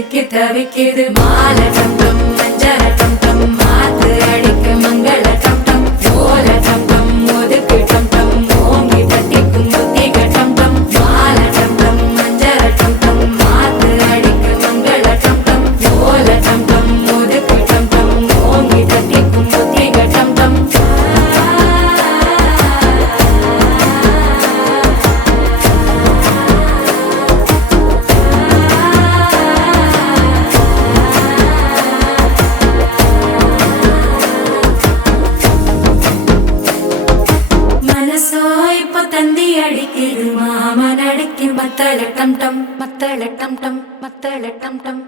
சிக்கி தவிக்குது மாலை டம் டம் மஞ்சள டம் டம் மாத்து அடிக்க மங்கள டம் டம் ஓல டம் டம் ஒதுக்கு டம் டம் ஓங்கி தட்டிக்கும் முத்திக டம் டம் மாலை டம் டம் மஞ்சள டம் டம் மாத்து அடிக்க மங்கள டம் டம் ஓல டம் டம் ஒதுக்கு டம் டம் ஓங்கி தட்டிக்கும் முத்திக டம் டம் தந்தி அடிக்குது மாமன் அடிக்கு மத்தள டம் டம் மத்தள டம் டம் மத்தள டம் டம்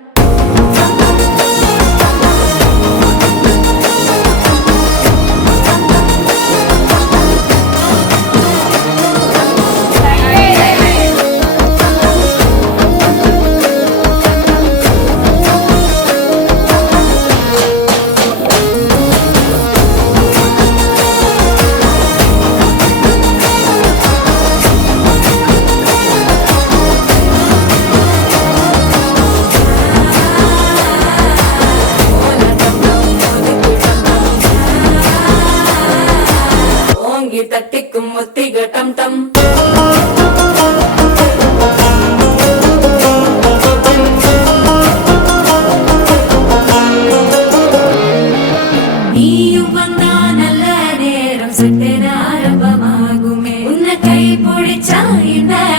தட்டிக்கும் முத்திக டம் டம் நீயும் வந்தா நல்ல நேரம் சட்டென ஆரம்பமாகுமே உன்னை கை பிடிச்சா என்ன